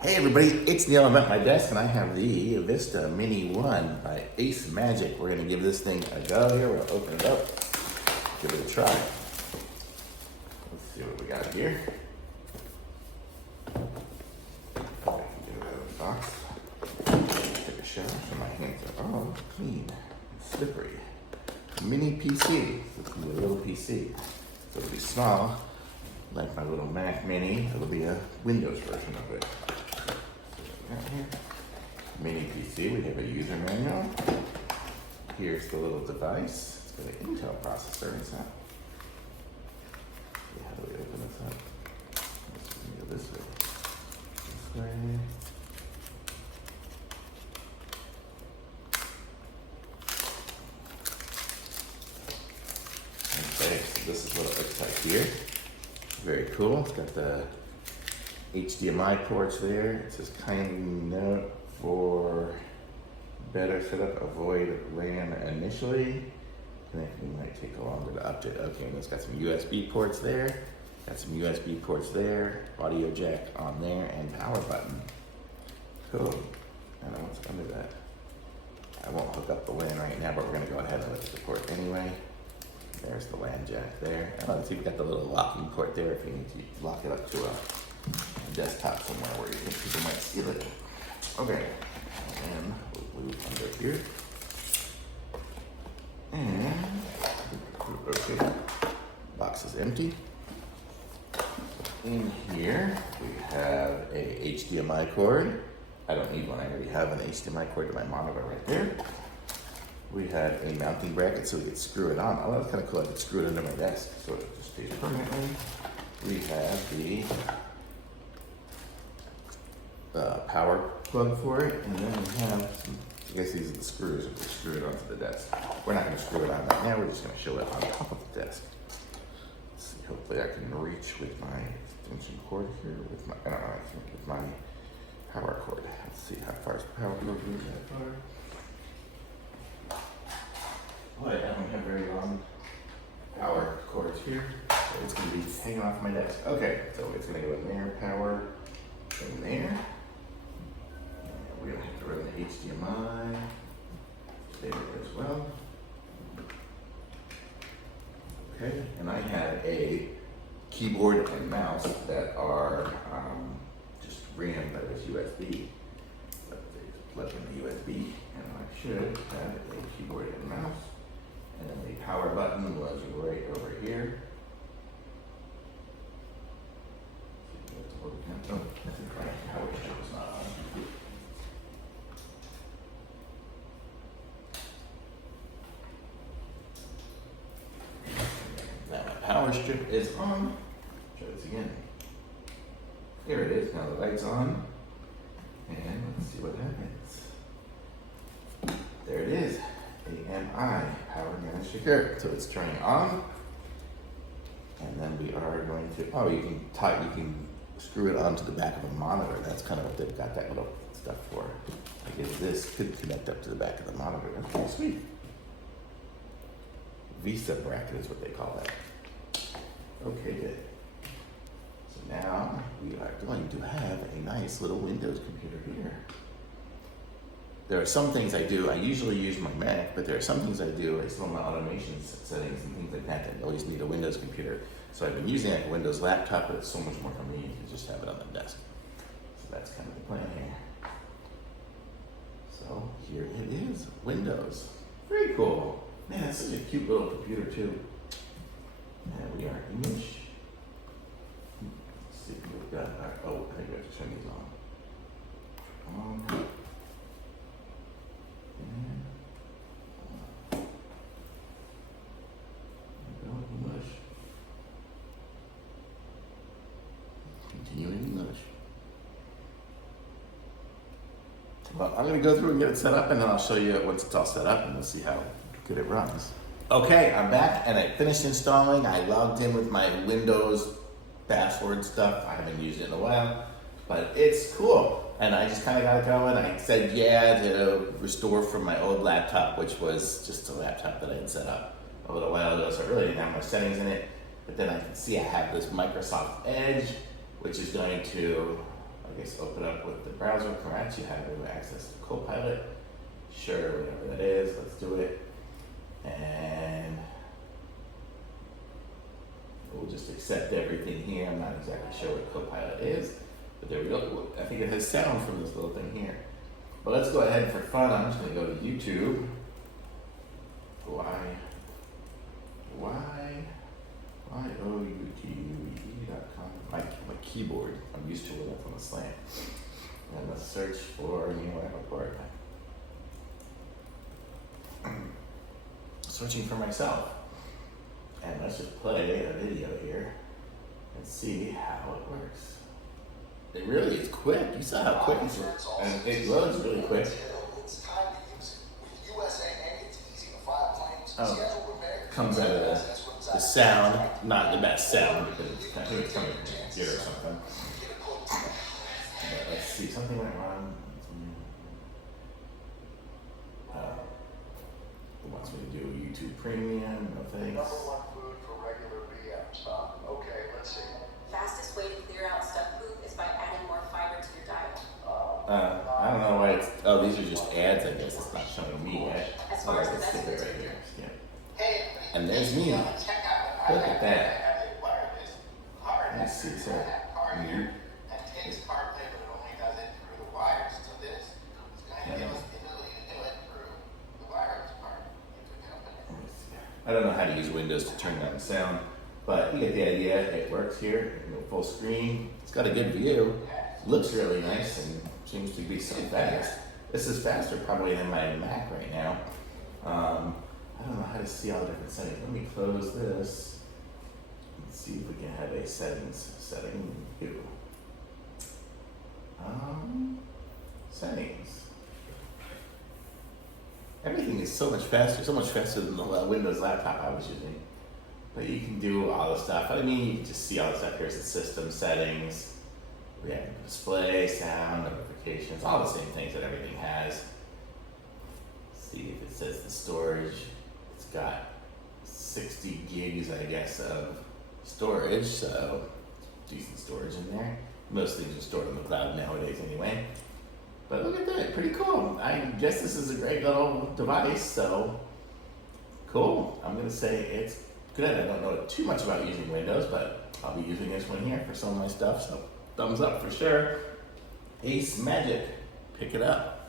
Hey everybody, it's Neil. I'm at my desk and I have the Vista Mini 1 by Ace Magic. We're going to give this thing a go here. We'll open it up, give it a try. Let's see what we got here. I can get it out of the box. Take a shower so my hands are all clean, slippery. Mini PC. It's a little PC. So it'll be small, like my little Mac Mini. It'll be a Windows version of it. Here. Mini PC, we have a user manual. Here's the little device. It's got an Intel processor inside. How do we open this up? Let's go this way. This way. Okay, so this is what it looks like here. Very cool. It's got the HDMI ports there. It says kindly note for better setup, avoid RAM initially. Connecting might take longer to update. Okay, and it's got some USB ports there. Got some USB ports there. Audio jack on there and power button. Cool. I don't know what's under that. I won't hook up the LAN right now, but we're gonna go ahead and look at the port anyway. There's the LAN jack there. Oh, let's see, we've got the little locking port there if you need to lock it up to a desktop somewhere where you think people might steal it. Okay, and we'll move under here. And, okay, box is empty. In here, we have a HDMI cord. I don't need one, I already have an HDMI cord to my monitor right there. We have a mounting bracket so we can screw it on. Oh, that's kind of cool, I can screw it under my desk so it just stays permanently. We have the power plug for it, and then we have some, I guess these are the screws if we screw it onto the desk. We're not going to screw it on right now, we're just going to show it on top of the desk. Let's see, hopefully I can reach with my extension cord here, with my, I don't know, I think with my power cord. Let's see how far is the power cord goes that far. Boy, I don't have very long power cords here, so it's going to be hanging off my desk. Okay, so it's going to go in there, power in there. We're going to have to run the HDMI there as well. Okay, and I had a keyboard and mouse that are just RAM that is USB. So they just plug in the USB, and I should have a keyboard and mouse. And then the power button was right over here. Oh, I think my power strip is not on. Now my power strip is on. Try this again. Here it is. Now the light's on. And let's see what happens. There it is. AMI, power manager. So it's turning on. And then we are going to, oh, you can screw it onto the back of a monitor. That's kind of what they've got that little stuff for. I guess this could connect up to the back of the monitor. That's pretty sweet. VESA bracket is what they call that. Okay, good. So now we are going to have a nice little Windows computer here. There are some things I do. I usually use my Mac, but there are some things I do. I still have my automation settings and things like that that always need a Windows computer. So I've been using like a Windows laptop, but it's so much more convenient to just have it on the desk. So that's kind of the plan here. So here it is, Windows. Very cool. Man, that's such a cute little computer too. And we are English. Let's see what we've got. Oh, I think we have to turn these on. English. Continuing English. Well, I'm going to go through and get it set up, and then I'll show you once it's all set up, and we'll see how good it runs. Okay, I'm back, and I finished installing. I logged in with my Windows password stuff. I haven't used it in a while, but it's cool. And I just kind of got it going. I said yeah to restore from my old laptop, which was just a laptop that I had set up a little while ago. So I really didn't have my settings in it. But then I can see I have this Microsoft Edge, which is going to I guess open up with the browser, correct? You have access to Copilot. Sure, whatever that is, let's do it. And we'll just accept everything here. I'm not exactly sure what Copilot is, but there we go. I think it has sound from this little thing here. But let's go ahead for fun. I'm just gonna go to YouTube. YOUTUBE.com. My keyboard. I'm used to it up on the slant. And let's search for, whatever port. Searching for myself. And let's just play a video here and see how it works. It really is quick. You saw how quick it is. And it loads really quick. Oh, comes out of the sound, not the best sound because I think it's coming from the computer or something. But let's see, something went wrong. It wants me to do YouTube Premium, no thanks. Number one food for regular VMs. Okay, let's see. Fastest way to clear out stuck poop is by adding more fiber to your diet. I don't know why it's, oh, these are just ads, I guess. It's not showing me yet. As far as the Let's best stick it foods right are here. Skip. And there's me. Look at that. Let's see, so mute. I don't know how to use Windows to turn down the sound, but you get the idea. It works here, full screen. It's got a good view. Looks really nice and seems to be so fast. This is faster probably than my Mac right now. I don't know how to see all the different settings. Let me close this and see if we can have a settings view. Settings. Everything is so much faster than the Windows laptop I was using. But you can do all the stuff. I mean, you can just see all the stuff. Here's the system settings. We have display, sound, notifications, all the same things that everything has. Let's see if it says the storage. It's got 60 gigs, I guess, of storage, so decent storage in there. Most things are stored on the cloud nowadays anyway. But look at that, pretty cool. I guess this is a great little device, so cool. I'm gonna say it's good. I don't know too much about using Windows, but I'll be using this one here for some of my stuff, so thumbs up for sure. Ace Magic, pick it up.